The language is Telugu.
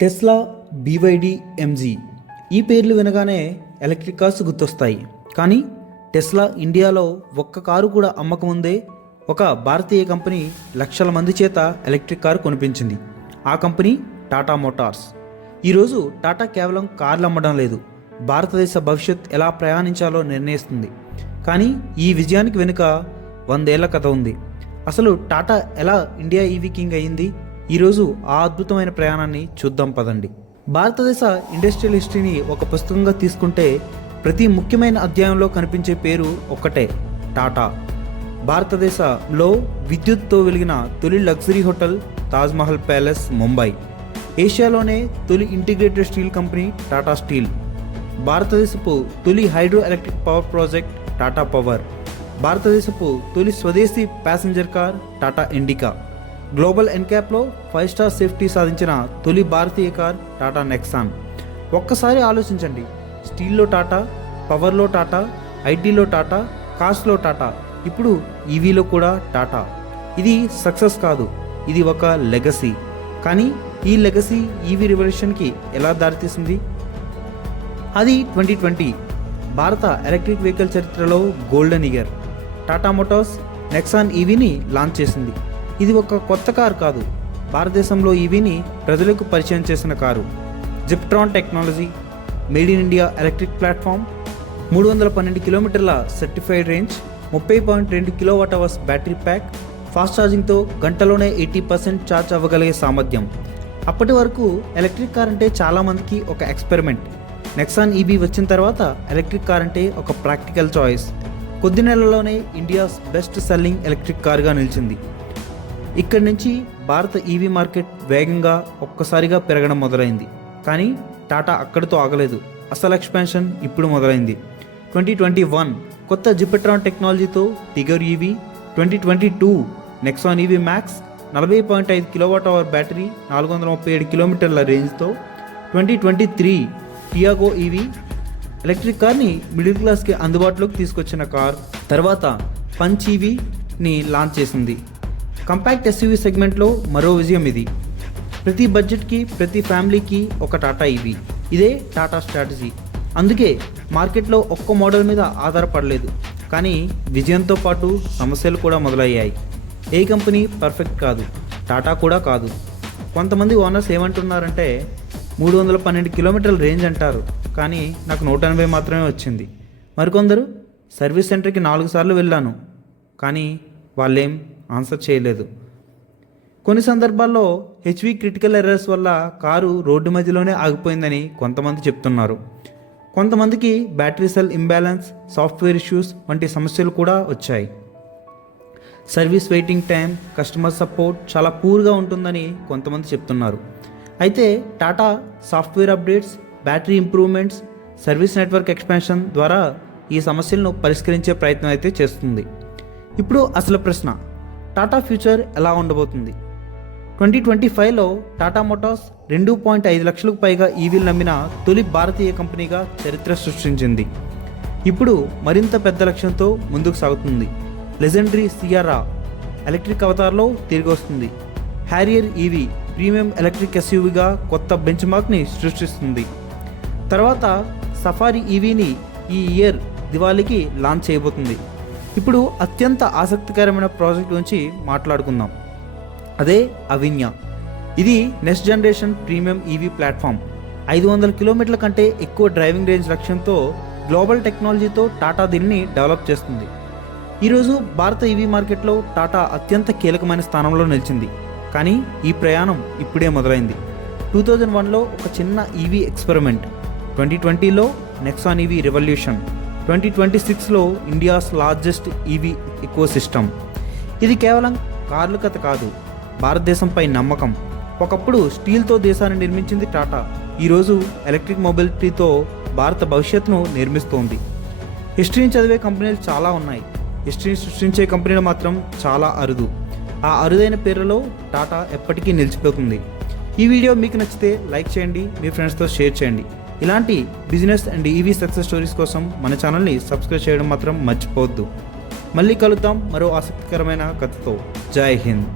టెస్లా, BYD, MG ఈ పేర్లు వినగానే ఎలక్ట్రిక్ కార్స్ గుర్తొస్తాయి. కానీ టెస్లా ఇండియాలో ఒక్క కారు కూడా అమ్మకముందే ఒక భారతీయ కంపెనీ లక్షల మంది చేత ఎలక్ట్రిక్ కారు కొనిపించింది. ఆ కంపెనీ టాటా మోటార్స్. ఈరోజు టాటా కేవలం కార్లు అమ్మడం లేదు, భారతదేశ భవిష్యత్ ఎలా ప్రయాణించాలో నిర్ణయిస్తుంది. కానీ ఈ విజయానికి వెనుక 100 ఏళ్ల కథ ఉంది. అసలు టాటా ఎలా ఇండియా ఈవీ కింగ్ అయ్యింది? ఈరోజు ఆ అద్భుతమైన ప్రయాణాన్ని చూద్దాం పదండి. భారతదేశ ఇండస్ట్రియల్ హిస్టరీని ఒక పుస్తకంగా తీసుకుంటే ప్రతి ముఖ్యమైన అధ్యాయంలో కనిపించే పేరు ఒక్కటే, టాటా. భారతదేశంలో విద్యుత్తో వెలిగిన తొలి luxury hotel Taj Mahal palace, Mumbai. ఏషియాలోనే తొలి integrated steel company Tata steel. భారతదేశపు తొలి hydro electric power project Tata power. భారతదేశపు తొలి స్వదేశీ passenger car Tata indica. Global ఎన్క్యాప్లో 5 star safety సాధించిన తొలి భారతీయ కార్ టాటా నెక్సాన్. ఒక్కసారి ఆలోచించండి, స్టీల్లో టాటా, పవర్లో టాటా, ఐటీలో టాటా, కార్స్లో టాటా, ఇప్పుడు ఈవీలో కూడా టాటా. ఇది సక్సెస్ కాదు, ఇది ఒక లెగసీ. కానీ ఈ లెగసీ ఈవీ రివల్యూషన్కి ఎలా దారితీసింది? అది 2020 భారత ఎలక్ట్రిక్ వెహికల్ చరిత్రలో golden year. Tata Motors Nexon ఈవీని లాంచ్ చేసింది. ఇది ఒక కొత్త కారు కాదు, భారతదేశంలో ఈవీని ప్రజలకు పరిచయం చేసిన car. Ziptron technology, made in India electric platform, 312 కిలోమీటర్ల certified range, 30.2 kWh battery pack, fast ఛార్జింగ్తో గంటలోనే 80% ఛార్జ్ అవ్వగలిగే సామర్థ్యం. అప్పటి వరకు ఎలక్ట్రిక్ కార్ అంటే చాలామందికి ఒక ఎక్స్పెరిమెంట్. నెక్సాన్ ఈవీ వచ్చిన తర్వాత ఎలక్ట్రిక్ కార్ అంటే ఒక ప్రాక్టికల్ చాయిస్. కొద్ది నెలల్లోనే ఇండియాస్ బెస్ట్ సెల్లింగ్ ఎలక్ట్రిక్ కార్గా నిలిచింది. ఇక్కడి నుంచి భారత ఈవీ మార్కెట్ వేగంగా ఒక్కసారిగా పెరగడం మొదలైంది. కానీ టాటా అక్కడితో ఆగలేదు, అసలు ఎక్స్పాన్షన్ ఇప్పుడు మొదలైంది. 2021 కొత్త జిప్ట్రాన్ టెక్నాలజీతో Tigger EV, 2022 Nexon EV max, 40.5 kWh battery, 437 కిలోమీటర్ల రేంజ్తో, 2023 టియాగో ఈవీ ఎలక్ట్రిక్ కార్ని మిడిల్ క్లాస్కి అందుబాటులోకి తీసుకొచ్చిన కార్. తర్వాత పంచ్ ఈవీని లాంచ్ చేసింది. కంపాక్ట్ ఎస్యూవీ సెగ్మెంట్లో మరో విజయం ఇది. ప్రతి బడ్జెట్కి, ప్రతి ఫ్యామిలీకి ఒక టాటా ఈవీ. ఇదే టాటా స్ట్రాటజీ. అందుకే మార్కెట్లో ఒక్క మోడల్ మీద ఆధారపడలేదు. కానీ విజయంతో పాటు సమస్యలు కూడా మొదలయ్యాయి. ఏ కంపెనీ పర్ఫెక్ట్ కాదు, టాటా కూడా కాదు. కొంతమంది ఓనర్స్ ఏమంటున్నారంటే 312 కిలోమీటర్ల రేంజ్ అంటారు, కానీ నాకు 180 మాత్రమే వచ్చింది. మరికొందరు సర్వీస్ సెంటర్కి 4 సార్లు వెళ్ళాను, కానీ వాళ్ళేం ఆన్సర్ చేయలేదు. కొన్ని సందర్భాల్లో హెచ్వీ క్రిటికల్ ఎర్రర్స్ వల్ల కారు రోడ్డు మధ్యలోనే ఆగిపోయిందని కొంతమంది చెప్తున్నారు. కొంతమందికి battery cell imbalance, software issues వంటి సమస్యలు కూడా వచ్చాయి. Service waiting time, customer support చాలా పూర్గా ఉంటుందని కొంతమంది చెప్తున్నారు. అయితే Tata software updates, battery improvements, service network expansion ద్వారా ఈ సమస్యలను పరిష్కరించే ప్రయత్నం అయితే చేస్తుంది. ఇప్పుడు అసలు ప్రశ్న, టాటా ఫ్యూచర్ ఎలా ఉండబోతుంది? 2025లో టాటా మోటార్స్ 2.5 లక్షలకు పైగా ఈవీలు నమ్మిన తొలి భారతీయ కంపెనీగా చరిత్ర సృష్టించింది. ఇప్పుడు మరింత పెద్ద లక్ష్యంతో ముందుకు సాగుతుంది. లెజెండరీ సియారా ఎలక్ట్రిక్ అవతార్లో తిరిగి వస్తుంది. హ్యారియర్ ఈవీ ప్రీమియం ఎలక్ట్రిక్ ఎస్యూవీగా కొత్త బెంచ్ మార్క్ని సృష్టిస్తుంది. తర్వాత సఫారీ ఈవీని ఈ ఇయర్ దివాళీకి లాంచ్ చేయబోతుంది. ఇప్పుడు అత్యంత ఆసక్తికరమైన ప్రాజెక్ట్ గురించి మాట్లాడుకుందాం. అదే అవిన్య. ఇది next generation premium EV platform. 500 కిలోమీటర్ల కంటే ఎక్కువ డ్రైవింగ్ రేంజ్ లక్ష్యంతో గ్లోబల్ టెక్నాలజీతో టాటా దీన్ని డెవలప్ చేస్తుంది. ఈరోజు భారత ఈవీ మార్కెట్లో టాటా అత్యంత కీలకమైన స్థానంలో నిలిచింది. కానీ ఈ ప్రయాణం ఇప్పుడే మొదలైంది. 2001లో ఒక చిన్న ఈవీ ఎక్స్పెరిమెంట్, 2020లో నెక్సాన్ ఈవీ రెవల్యూషన్, 2026లో ఇండియాస్ లార్జెస్ట్ ఈవీ ఎకోసిస్టమ్. ఇది కేవలం కార్ల కథ కాదు, భారతదేశంపై నమ్మకం. ఒకప్పుడు స్టీల్తో దేశాన్ని నిర్మించింది టాటా, ఈరోజు ఎలక్ట్రిక్ మొబిలిటీతో భారత భవిష్యత్తును నిర్మిస్తోంది. హిస్టరీని చదివే కంపెనీలు చాలా ఉన్నాయి, హిస్టరీని సృష్టించే కంపెనీలు మాత్రం చాలా అరుదు. ఆ అరుదైన పేర్లలో టాటా ఎప్పటికీ నిలిచిపోతుంది. ఈ వీడియో మీకు నచ్చితే లైక్ చేయండి, మీ ఫ్రెండ్స్తో షేర్ చేయండి. ఇలాంటి business and EV success stories కోసం మన ఛానల్ని సబ్స్క్రైబ్ చేయడం మాత్రం మర్చిపోవద్దు. మళ్ళీ కలుద్దాం మరో ఆసక్తికరమైన కథతో. జై హింద్.